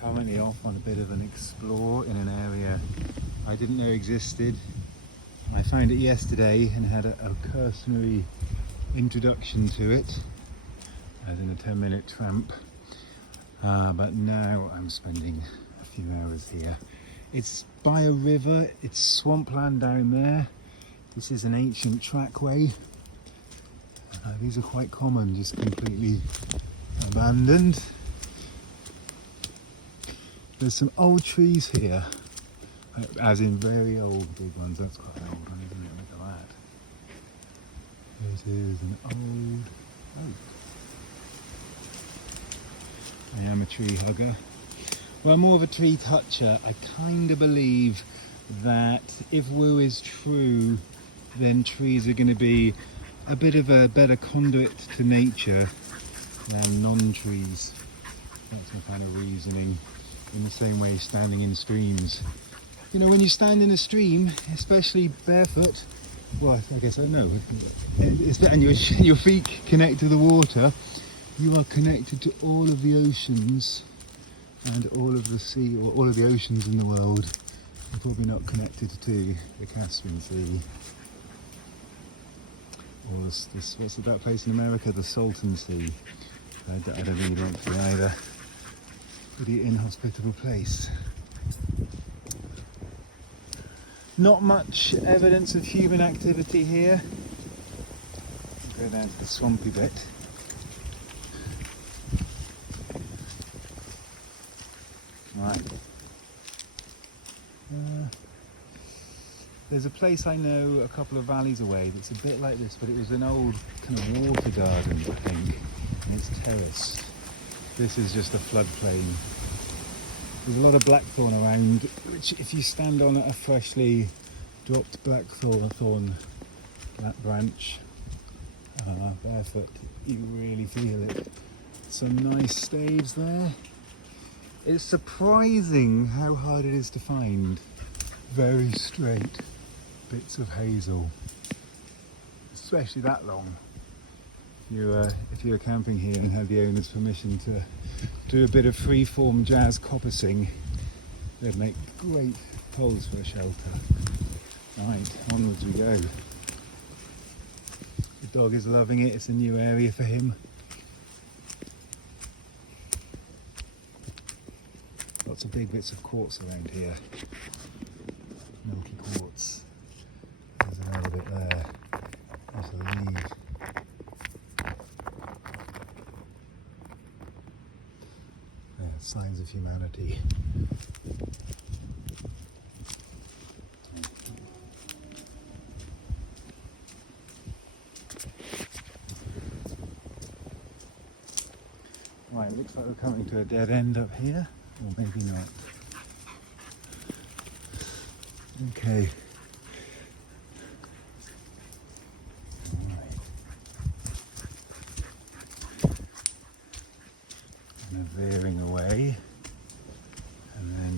currently off on a bit of an explore in an area I didn't know existed. I found it yesterday and had a cursory introduction to it, as in a 10-minute tramp. But now I'm spending a few hours here. It's by a river, it's swampland down there. This is an ancient trackway. These are quite common, just completely abandoned. There's some old trees here, as in very old big ones. That's quite an old one, isn't it? Look at that. It is an old oak. I am a tree hugger. Well, I'm more of a tree toucher. I kind of believe that if woo is true, then trees are going to be a bit of a better conduit to nature than non-trees. That's my kind of reasoning. In the same way, standing in streams. You know, when you stand in a stream, especially barefoot, well, I guess I know, and your feet connect to the water, you are connected to all of the oceans and all of the sea, or all of the oceans in the world. You're probably not connected to the Caspian Sea. Or what's that place in America? The Salton Sea. I don't really want to be either. Pretty inhospitable place. Not much evidence of human activity here. Go down to the swampy bit. Right. There's a place I know a couple of valleys away that's a bit like this, but it was an old kind of water garden, I think, and it's terraced. This is just a floodplain. There's a lot of blackthorn around, which if you stand on a freshly dropped blackthorn branch, barefoot, you really feel it. Some nice staves there. It's surprising how hard it is to find very straight bits of hazel, especially that long. If you're camping here and have the owner's permission to do a bit of free-form jazz coppicing, they'd make great poles for a shelter. Right, onwards we go. The dog is loving it, it's a new area for him. Lots of big bits of quartz around here. Milky quartz. There's another bit there. There's a leaf. Yeah, signs of humanity. Right, looks like we're coming to a dead end up here. Or maybe not. Okay. Alright. Kind of veering away. And then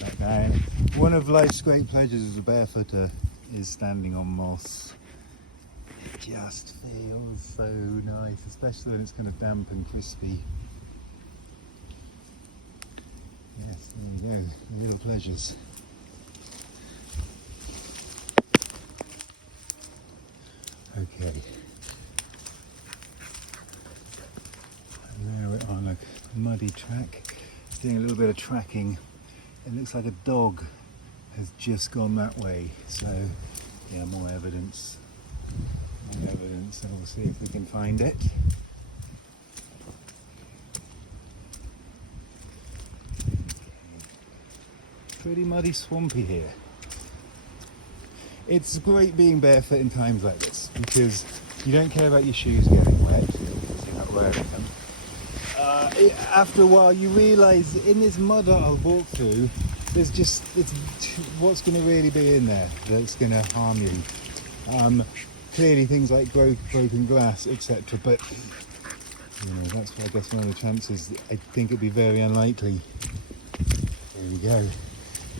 back down. One of life's great pleasures as a barefooter is standing on moss. It just feels so nice, especially when it's kind of damp and crispy. Yes, there you go, the little pleasures. Okay. And now we're on a muddy track. It's doing a little bit of tracking. It looks like a dog has just gone that way. So, yeah, more evidence. More evidence, and we'll see if we can find it. Pretty muddy, swampy here. It's great being barefoot in times like this because you don't care about your shoes getting wet because you're not wearing them. After a while you realise in this mud that I'll walk through, it's what's going to really be in there that's going to harm you. Clearly things like broken glass, etc. But you know, that's I guess one of the chances. I think it'd be very unlikely. There we go.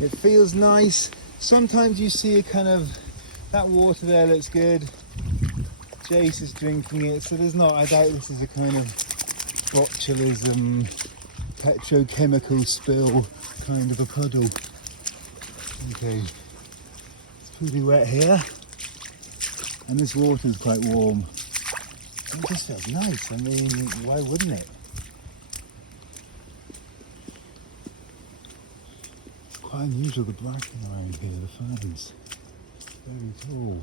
It feels nice. Sometimes you see a kind of, that water there looks good. Jace is drinking it, so there's not, I doubt this is a kind of botulism petrochemical spill kind of a puddle. Okay, it's pretty wet here, and this water's quite warm. It just feels nice. I mean, why wouldn't it? It's quite unusual, the bracken around here, the ferns. Very tall.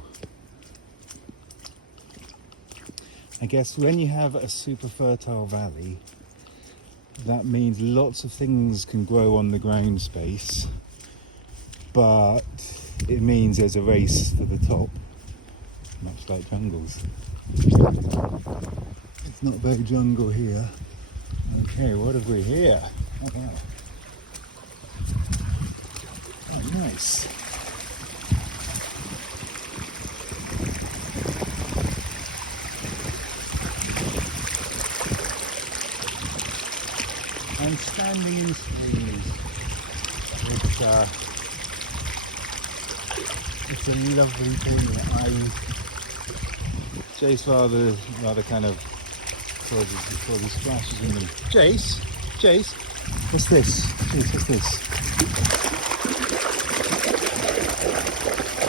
I guess when you have a super fertile valley, that means lots of things can grow on the ground space, but it means there's a race to the top, much like jungles. It's not very jungle here. Okay, what have we here? Oh wow. Oh, nice. I'm standing in streams. It's a lovely thing. Jace rather kind of causes splashes in them. Jace, what's this? Jace, what's this?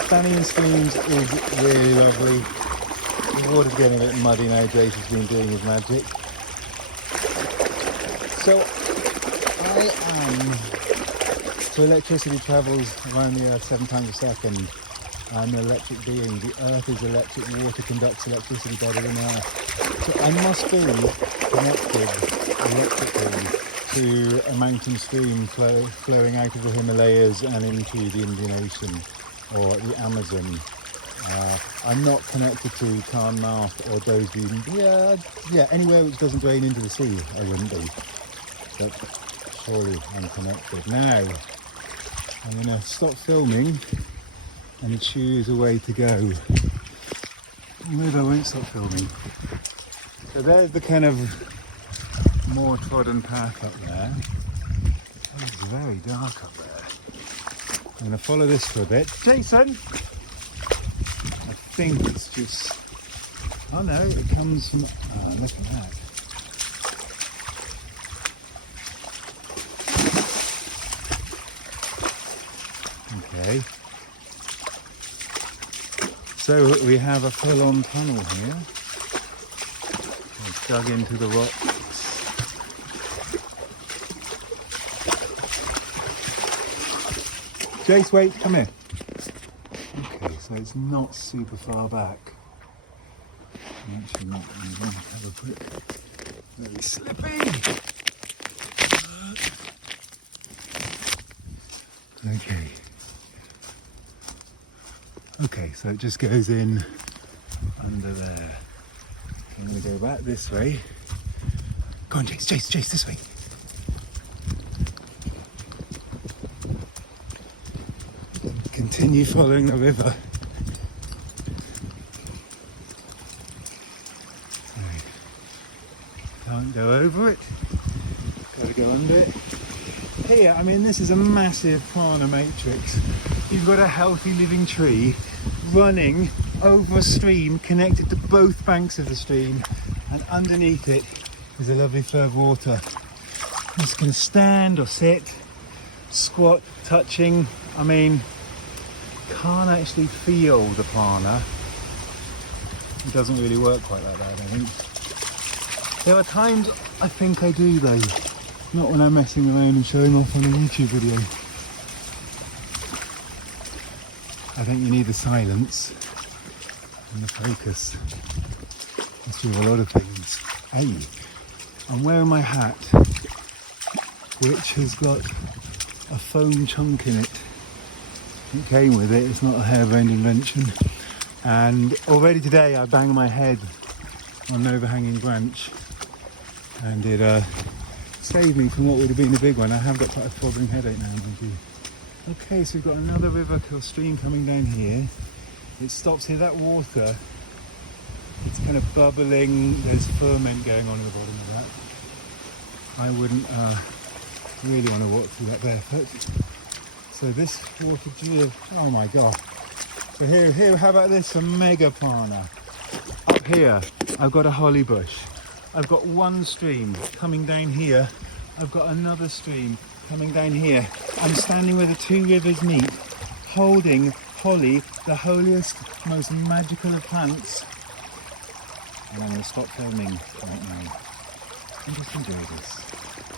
Standing in streams is really lovely. The water's getting a bit muddy now. Jace has been doing his magic. So electricity travels around the Earth 7 times a second. I'm an electric being. The Earth is electric. Water conducts electricity better than air. So I must be connected electrically to a mountain stream flowing out of the Himalayas and into the Indian Ocean or the Amazon. I'm not connected to Karnataka or Dozby. Yeah, anywhere which doesn't drain into the sea, I wouldn't be. But surely I'm connected. Now, I'm going to stop filming and choose a way to go. Maybe I won't stop filming. So there's the kind of more trodden path up there. It's very dark up there. I'm going to follow this for a bit. Jason! I think it's just... Oh no, it comes from... Ah, look at that. Okay. So we have a full-on tunnel here. It's dug into the rock. Jace, wait, come here. Okay, so it's not super far back. I'm actually not going to have a quick. Very slippy. Okay. Okay, so it just goes in under there. I'm going to go back this way. Go on, Jace, this way. Continue following the river. Right. Can't go over it. Got to go under it. Here, I mean, this is a massive prana matrix. You've got a healthy living tree running over a stream connected to both banks of the stream, and underneath it is a lovely flow of water. I'm just going to stand or sit, squat, touching. I mean, can't actually feel the prana. It doesn't really work quite like that, I think. There are times I think I do though, not when I'm messing around and showing off on a YouTube video. I think you need the silence and the focus. That's with a lot of things. Hey, I'm wearing my hat, which has got a foam chunk in it. It came with it, it's not a harebrained invention. And already today I banged my head on an overhanging branch, and it saved me from what would have been a big one. I have got quite a throbbing headache now. Okay, so we've got another river or stream coming down here. It stops here. That water, it's kind of bubbling. There's ferment going on in the bottom of that. I wouldn't really want to walk through that barefoot. So this water drip, oh my god. So here, how about this? A mega prana. Up here, I've got a holly bush. I've got one stream coming down here I've got another stream coming down here. I'm standing where the two rivers meet, holding holly, the holiest, most magical of plants. And I'm going to stop filming right now and just enjoy this.